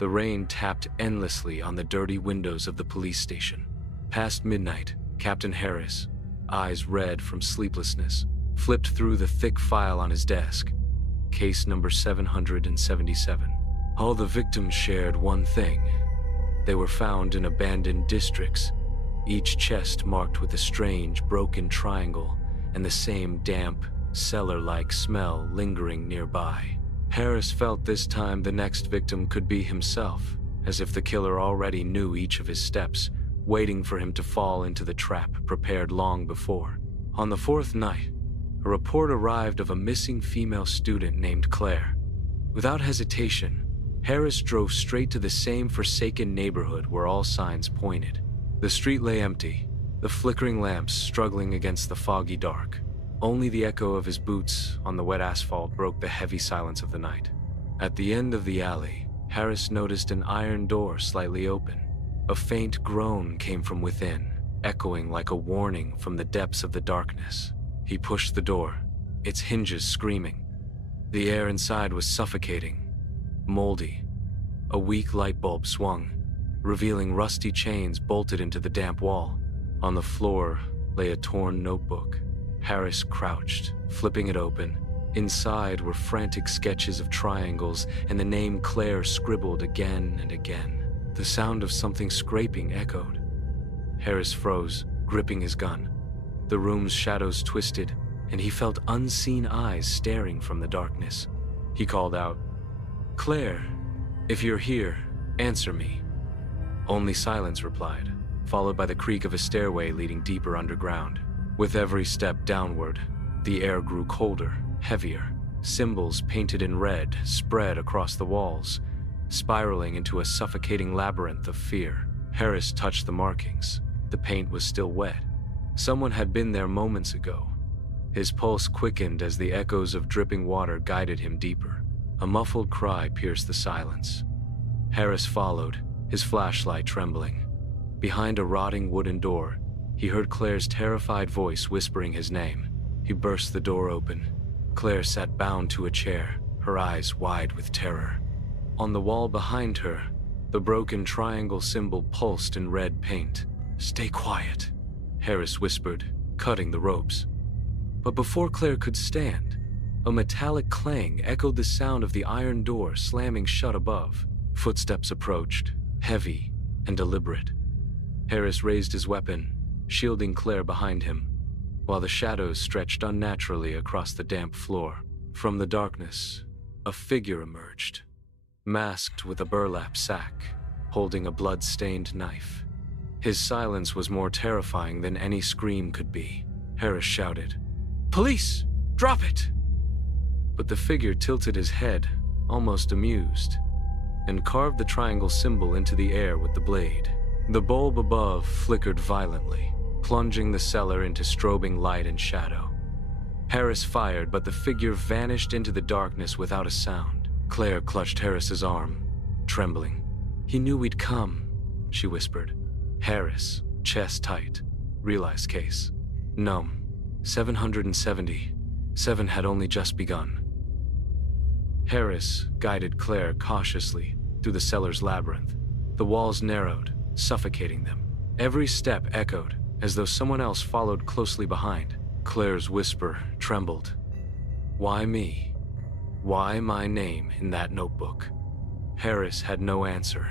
The rain tapped endlessly on the dirty windows of the police station. Past midnight, Captain Harris, eyes red from sleeplessness, flipped through the thick file on his desk. Case number 777. All the victims shared one thing. They were found in abandoned districts, each chest marked with a strange, broken triangle and the same damp, cellar-like smell lingering nearby. Harris felt this time the next victim could be himself, as if the killer already knew each of his steps, waiting for him to fall into the trap prepared long before. On the fourth night, a report arrived of a missing female student named Claire. Without hesitation, Harris drove straight to the same forsaken neighborhood where all signs pointed. The street lay empty, the flickering lamps struggling against the foggy dark. Only the echo of his boots on the wet asphalt broke the heavy silence of the night. At the end of the alley, Harris noticed an iron door slightly open. A faint groan came from within, echoing like a warning from the depths of the darkness. He pushed the door, its hinges screaming. The air inside was suffocating, moldy. A weak light bulb swung, revealing rusty chains bolted into the damp wall. On the floor lay a torn notebook. Harris crouched, flipping it open. Inside were frantic sketches of triangles and the name Claire scribbled again and again. The sound of something scraping echoed. Harris froze, gripping his gun. The room's shadows twisted, and he felt unseen eyes staring from the darkness. He called out, "Claire, if you're here, answer me." Only silence replied, followed by the creak of a stairway leading deeper underground. With every step downward, the air grew colder, heavier. Symbols painted in red spread across the walls, spiraling into a suffocating labyrinth of fear. Harris touched the markings. The paint was still wet. Someone had been there moments ago. His pulse quickened as the echoes of dripping water guided him deeper. A muffled cry pierced the silence. Harris followed, his flashlight trembling. Behind a rotting wooden door, he heard Claire's terrified voice whispering his name. He burst the door open. Claire sat bound to a chair, her eyes wide with terror. On the wall behind her, the broken triangle symbol pulsed in red paint. "Stay quiet," Harris whispered, cutting the ropes. But before Claire could stand, a metallic clang echoed the sound of the iron door slamming shut above. Footsteps approached, heavy and deliberate. Harris raised his weapon, shielding Claire behind him, while the shadows stretched unnaturally across the damp floor. From the darkness, a figure emerged, masked with a burlap sack, holding a blood-stained knife. His silence was more terrifying than any scream could be. Harris shouted, "Police! Drop it!" But the figure tilted his head, almost amused, and carved the triangle symbol into the air with the blade. The bulb above flickered violently, plunging the cellar into strobing light and shadow. Harris fired, but the figure vanished into the darkness without a sound. Claire clutched Harris's arm, trembling. "He knew we'd come," she whispered. Harris, chest tight, realized case. Numb. 770. 7 had only just begun. Harris guided Claire cautiously through the cellar's labyrinth. The walls narrowed, suffocating them. Every step echoed, as though someone else followed closely behind. Claire's whisper trembled. "Why me? Why my name in that notebook?" Harris had no answer,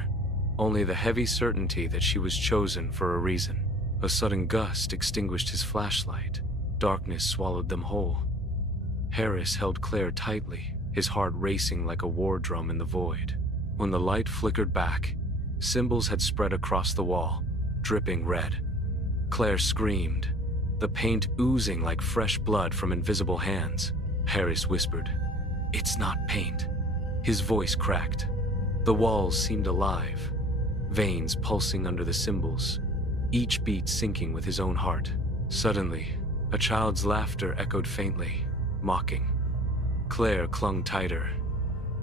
only the heavy certainty that she was chosen for a reason. A sudden gust extinguished his flashlight. Darkness swallowed them whole. Harris held Claire tightly, his heart racing like a war drum in the void. When the light flickered back, symbols had spread across the wall, dripping red. Claire screamed, the paint oozing like fresh blood from invisible hands. Harris whispered, "It's not paint." His voice cracked. The walls seemed alive, veins pulsing under the symbols, each beat syncing with his own heart. Suddenly, a child's laughter echoed faintly, mocking. Claire clung tighter.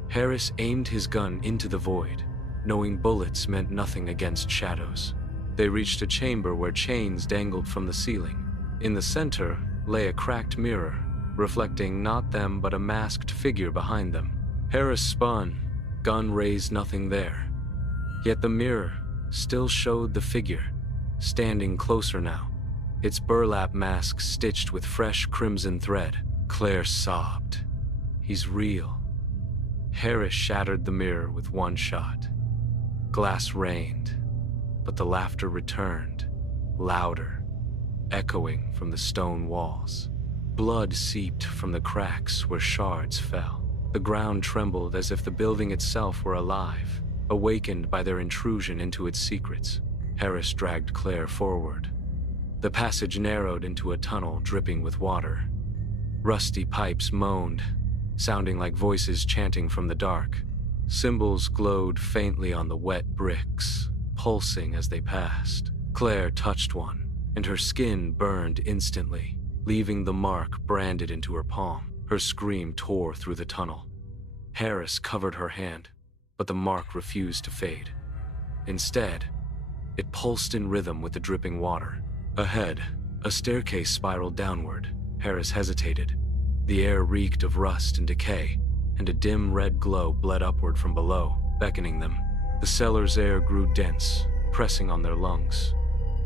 Harris aimed his gun into the void, knowing bullets meant nothing against shadows. They reached a chamber where chains dangled from the ceiling. In the center lay a cracked mirror, reflecting not them but a masked figure behind them. Harris spun, gun raised, nothing there. Yet the mirror still showed the figure, standing closer now, its burlap mask stitched with fresh crimson thread. Claire sobbed. "He's real." Harris shattered the mirror with one shot. Glass rained, but the laughter returned, louder, echoing from the stone walls. Blood seeped from the cracks where shards fell. The ground trembled as if the building itself were alive, awakened by their intrusion into its secrets. Harris dragged Claire forward. The passage narrowed into a tunnel dripping with water. Rusty pipes moaned, sounding like voices chanting from the dark. Symbols glowed faintly on the wet bricks, pulsing as they passed. Claire touched one, and her skin burned instantly, leaving the mark branded into her palm. Her scream tore through the tunnel. Harris covered her hand, but the mark refused to fade. Instead, it pulsed in rhythm with the dripping water. Ahead, a staircase spiraled downward. Harris hesitated. The air reeked of rust and decay, and a dim red glow bled upward from below, beckoning them. The cellar's air grew dense, pressing on their lungs.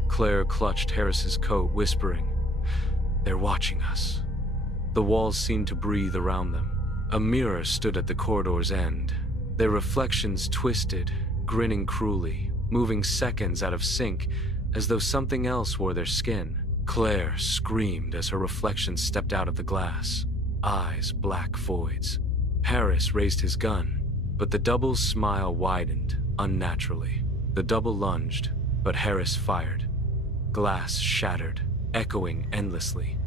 Claire clutched Harris's coat, whispering, "They're watching us." The walls seemed to breathe around them. A mirror stood at the corridor's end, their reflections twisted, grinning cruelly, moving seconds out of sync, as though something else wore their skin. Claire screamed as her reflection stepped out of the glass, eyes black voids. Harris raised his gun, but the double's smile widened unnaturally. The double lunged, but Harris fired. Glass shattered, echoing endlessly.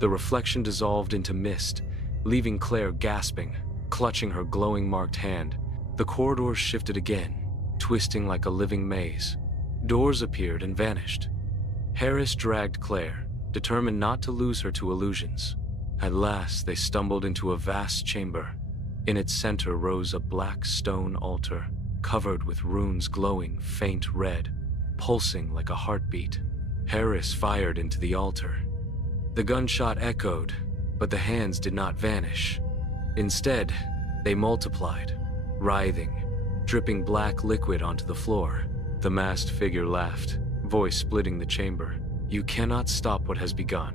The reflection dissolved into mist, leaving Claire gasping, clutching her glowing marked hand. The corridor shifted again, twisting like a living maze. Doors appeared and vanished. Harris dragged Claire, determined not to lose her to illusions. At last, they stumbled into a vast chamber. In its center rose a black stone altar, covered with runes glowing faint red, pulsing like a heartbeat. Harris fired into the altar. The gunshot echoed, but the hands did not vanish. Instead, they multiplied, writhing, dripping black liquid onto the floor. The masked figure laughed, voice splitting the chamber. "You cannot stop what has begun."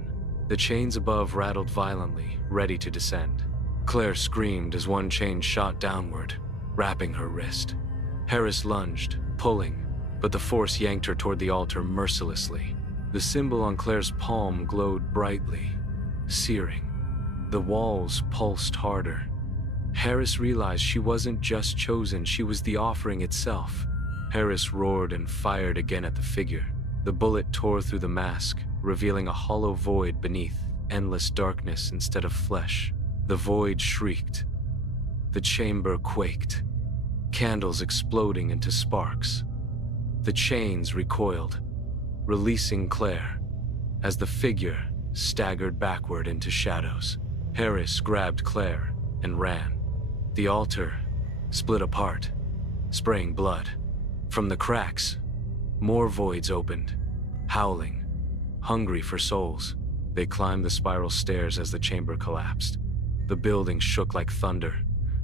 The chains above rattled violently, ready to descend. Claire screamed as one chain shot downward, wrapping her wrist. Harris lunged, pulling, but the force yanked her toward the altar mercilessly. The symbol on Claire's palm glowed brightly, searing. The walls pulsed harder. Harris realized she wasn't just chosen, she was the offering itself. Harris roared and fired again at the figure. The bullet tore through the mask, revealing a hollow void beneath, endless darkness instead of flesh. The void shrieked. The chamber quaked, candles exploding into sparks. The chains recoiled, releasing Claire, as the figure staggered backward into shadows. Harris grabbed Claire and ran. The altar split apart, spraying blood. From the cracks, more voids opened, howling, hungry for souls. They climbed the spiral stairs as the chamber collapsed. The building shook like thunder.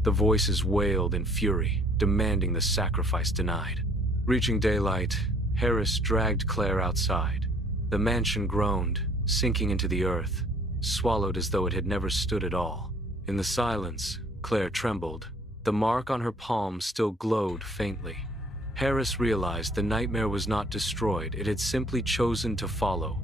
The voices wailed in fury, demanding the sacrifice denied. Reaching daylight, Harris dragged Claire outside. The mansion groaned, sinking into the earth, swallowed as though it had never stood at all. In the silence, Claire trembled. The mark on her palm still glowed faintly. Harris realized the nightmare was not destroyed, it had simply chosen to follow,